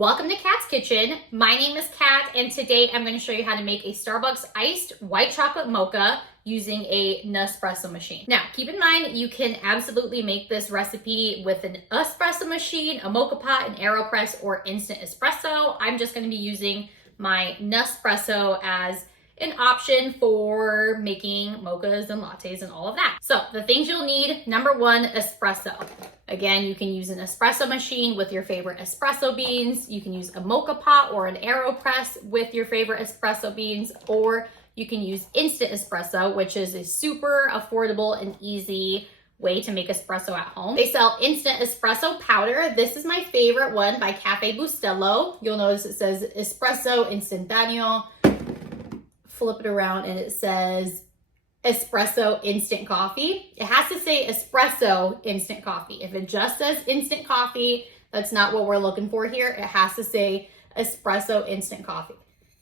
Welcome to Kat's Kitchen. My name is Kat, and today I'm going to show you how to make a Starbucks iced white chocolate mocha using a Nespresso machine. Now, keep in mind, you can absolutely make this recipe with an espresso machine, a mocha pot, an Aeropress, or instant espresso. I'm just going to be using my Nespresso as an option for making mochas and lattes and all of that. So the things you'll need, number one, espresso. Again, you can use an espresso machine with your favorite espresso beans. You can use a mocha pot or an Aeropress with your favorite espresso beans, or you can use instant espresso, which is a super affordable and easy way to make espresso at home. They sell instant espresso powder. This is my favorite one by Cafe Bustelo. You'll notice it says espresso instantaneo. Flip it around and it says espresso instant coffee. It has to say espresso instant coffee. If it just says instant coffee, that's not what we're looking for here. It has to say espresso instant coffee.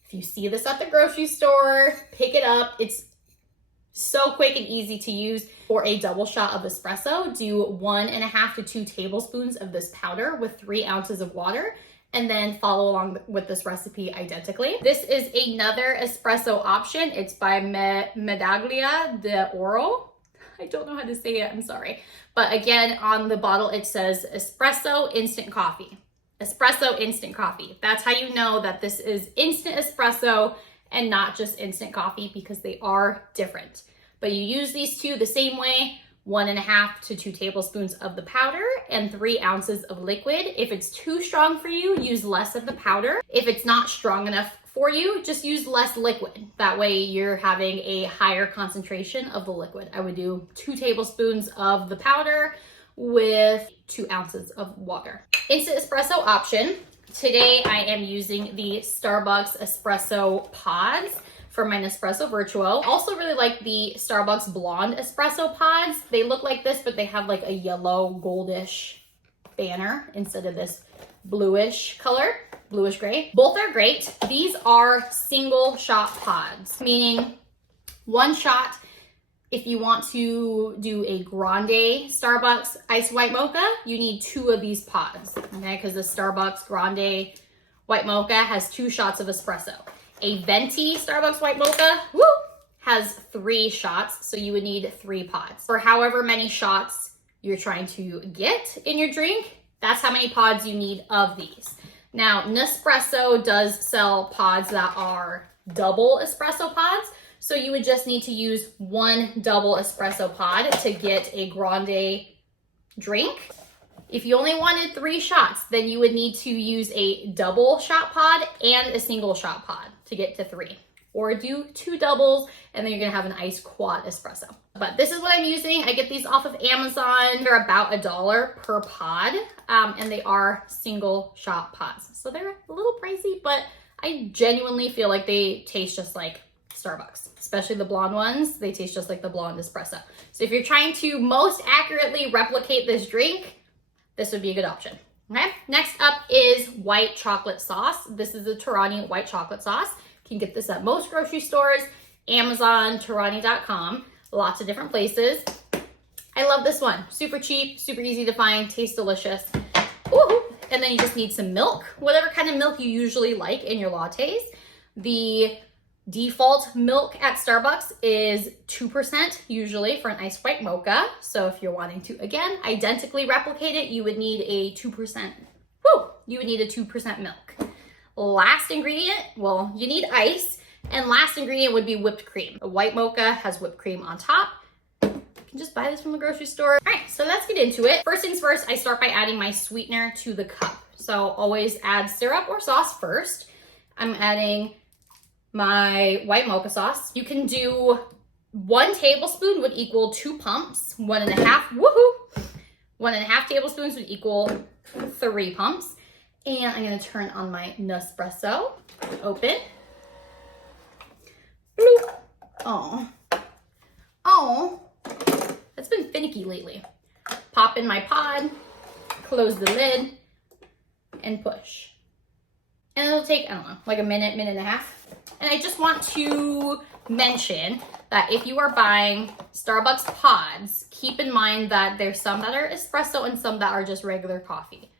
If you see this at the grocery store, pick it up. It's so quick and easy to use. For a double shot of espresso, do 1.5 to 2 tablespoons of this powder with 3 ounces of water, and then follow along with this recipe identically. This is another espresso option. It's by Medaglia de Oro. I don't know how to say it, I'm sorry. But again, on the bottle, it says espresso instant coffee. Espresso instant coffee. That's how you know that this is instant espresso and not just instant coffee, because they are different. But you use these two the same way. 1.5 to 2 tablespoons of the powder and 3 ounces of liquid. If it's too strong for you, use less of the powder. If it's not strong enough for you, just use less liquid. That way you're having a higher concentration of the liquid. I would do 2 tablespoons of the powder with 2 ounces of water. Instant espresso option. Today I am using the Starbucks espresso pods for my Nespresso Virtuo. I also really like the Starbucks blonde espresso pods. They look like this, but they have like a yellow goldish banner instead of this bluish color, bluish gray. Both are great. These are single shot pods, meaning one shot. If you want to do a grande Starbucks iced white mocha, you need 2 of these pods, okay? Because the Starbucks grande white mocha has 2 shots of espresso. A venti Starbucks white mocha, has 3 shots, so you would need 3 pods. For however many shots you're trying to get in your drink, that's how many pods you need of these. Now, Nespresso does sell pods that are double espresso pods, so you would just need to use 1 double espresso pod to get a grande drink. If you only wanted 3 shots, then you would need to use a double shot pod and a single shot pod to get to 3. Or do 2 doubles, and then you're gonna have an iced quad espresso. But this is what I'm using. I get these off of Amazon. They're about $1 per pod, and they are single shot pods. So they're a little pricey, but I genuinely feel like they taste just like Starbucks, especially the blonde ones. They taste just like the blonde espresso. So if you're trying to most accurately replicate this drink, this would be a good option. Okay, next up is white chocolate sauce. This is a Torani white chocolate sauce. You can get this at most grocery stores, Amazon, Torani.com, lots of different places. I love this one. Super cheap, super easy to find, tastes delicious. Ooh. And then you just need some milk, whatever kind of milk you usually like in your lattes. The default milk at Starbucks is 2% usually for an iced white mocha. So if you're wanting to, again, identically replicate it, you would need a 2%. You would need a 2% milk. Last ingredient, well, you need ice. And last ingredient would be whipped cream. A white mocha has whipped cream on top. You can just buy this from the grocery store. All right, so let's get into it. First things first, I start by adding my sweetener to the cup. So always add syrup or sauce first. I'm adding my white mocha sauce. You can do 1 tablespoon would equal 2 pumps. 1.5 tablespoons would equal 3 pumps. And I'm gonna turn on my Nespresso. Open. Bloop. Oh, that's been finicky lately. Pop in my pod, close the lid, and push. And it'll take, I don't know, like a minute, minute and a half. And I just want to mention that if you are buying Starbucks pods, keep in mind that there's some that are espresso and some that are just regular coffee.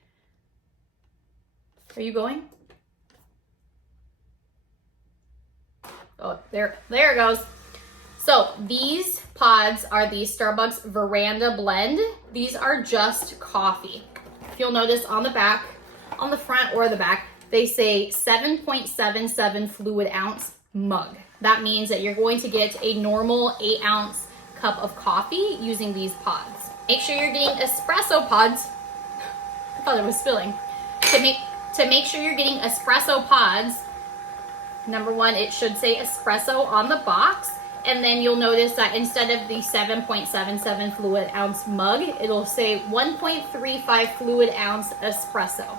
Are you going? Oh, there it goes. So these pods are the Starbucks Veranda Blend. These are just coffee. If you'll notice on the back, on the front or the back, they say 7.77 fluid ounce mug. That means that you're going to get a normal 8-ounce cup of coffee using these pods. Make sure you're getting espresso pods. I thought it was spilling. To make sure you're getting espresso pods, number one, it should say espresso on the box. And then you'll notice that instead of the 7.77 fluid ounce mug, it'll say 1.35 fluid ounce espresso.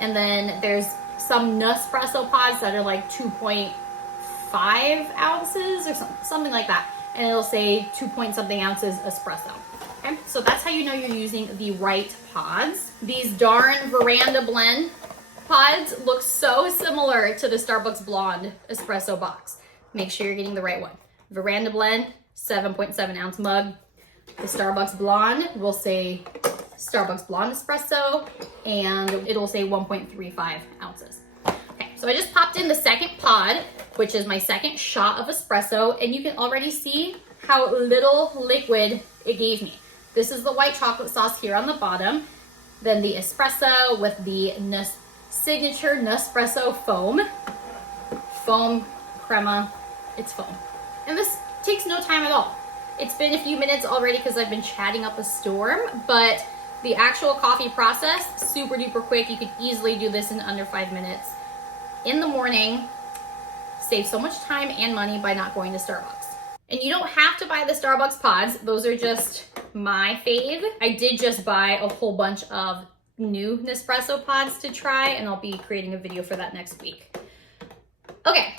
And then there's some Nespresso pods that are like 2.5 ounces or something like that. And it'll say 2 point something ounces espresso. Okay, so that's how you know you're using the right pods. These darn Veranda Blend pods look so similar to the Starbucks Blonde espresso box. Make sure you're getting the right one. Veranda Blend, 7.7 ounce mug. The Starbucks Blonde will say Starbucks Blonde Espresso, and it'll say 1.35 ounces. Okay, so I just popped in the second pod, which is my second shot of espresso, and you can already see how little liquid it gave me. This is the white chocolate sauce here on the bottom, then the espresso with the signature Nespresso foam crema. It's foam. And this takes no time at all. It's been a few minutes already because I've been chatting up a storm, but the actual coffee process, super duper quick. You could easily do this in under 5 minutes. In the morning, save so much time and money by not going to Starbucks. And you don't have to buy the Starbucks pods. Those are just my fave. I did just buy a whole bunch of new Nespresso pods to try, and I'll be creating a video for that next week. Okay.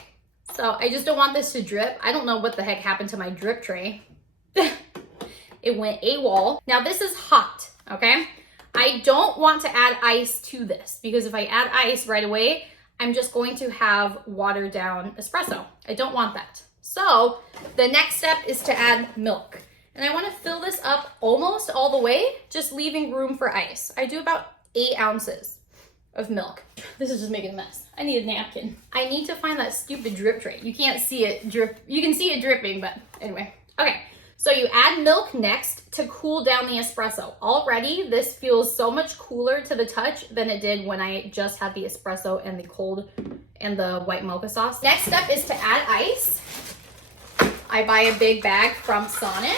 So I just don't want this to drip. I don't know what the heck happened to my drip tray. It went AWOL. Now this is hot, okay? I don't want to add ice to this because if I add ice right away, I'm just going to have watered down espresso. I don't want that. So the next step is to add milk. And I want to fill this up almost all the way, just leaving room for ice. I do about 8 ounces of milk. This is just making a mess. I need a napkin. I need to find that stupid drip tray. You can't see it drip. You can see it dripping, but anyway. Okay, so you add milk next to cool down the espresso. Already, this feels so much cooler to the touch than it did when I just had the espresso and the cold and the white mocha sauce. Next step is to add ice. I buy a big bag from Sonic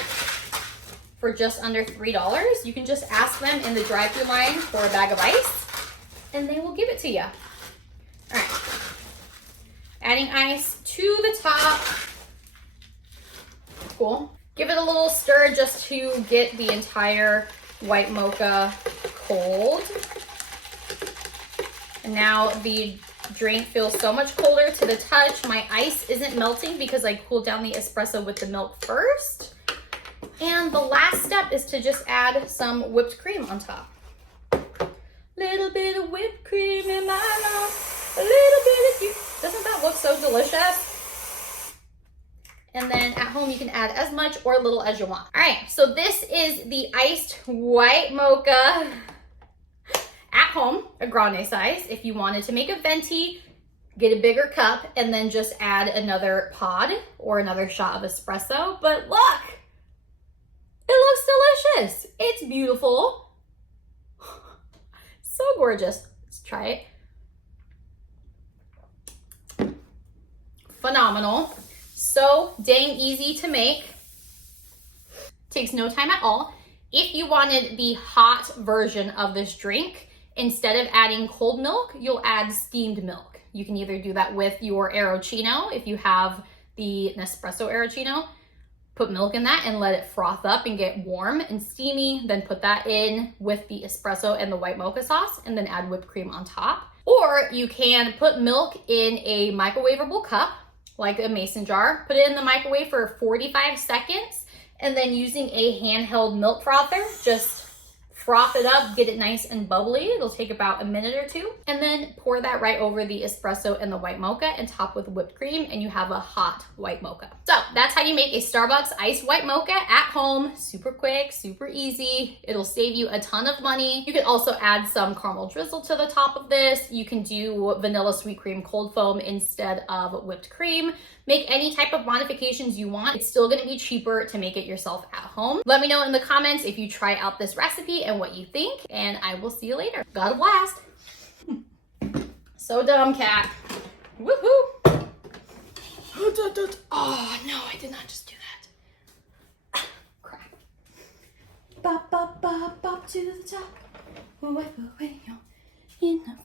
for just under $3. You can just ask them in the drive-thru line for a bag of ice, and they will give it to you. All right, adding ice to the top. Cool. Give it a little stir just to get the entire white mocha cold. And now the drink feels so much colder to the touch. My ice isn't melting because I cooled down the espresso with the milk first. And the last step is to just add some whipped cream on top. Little bit of whipped cream in my mouth. A little bit of you. Doesn't that look so delicious? And then at home you can add as much or little as you want. All right, so this is the iced white mocha at home, a grande size. If you wanted to make a venti, get a bigger cup and then just add another pod or another shot of espresso. But look, it looks delicious. It's beautiful. So gorgeous. Let's try it. Phenomenal. So dang easy to make. Takes no time at all. If you wanted the hot version of this drink, instead of adding cold milk, you'll add steamed milk. You can either do that with your Aeropress if you have the Nespresso Aeropress. Put milk in that and let it froth up and get warm and steamy. Then put that in with the espresso and the white mocha sauce and then add whipped cream on top. Or you can put milk in a microwavable cup, like a mason jar, put it in the microwave for 45 seconds, and then using a handheld milk frother, just froth it up, get it nice and bubbly. It'll take about a minute or two. And then pour that right over the espresso and the white mocha and top with whipped cream, and you have a hot white mocha. So that's how you make a Starbucks iced white mocha at home. Super quick, super easy. It'll save you a ton of money. You can also add some caramel drizzle to the top of this. You can do vanilla sweet cream cold foam instead of whipped cream. Make any type of modifications you want. It's still gonna be cheaper to make it yourself at home. Let me know in the comments if you try out this recipe and what you think, and I will see you later. Got a blast. So dumb, cat. Woohoo. Oh no, I did not just do that. Crap. Bop, bop, bop, bop to the top. Wipe away your inner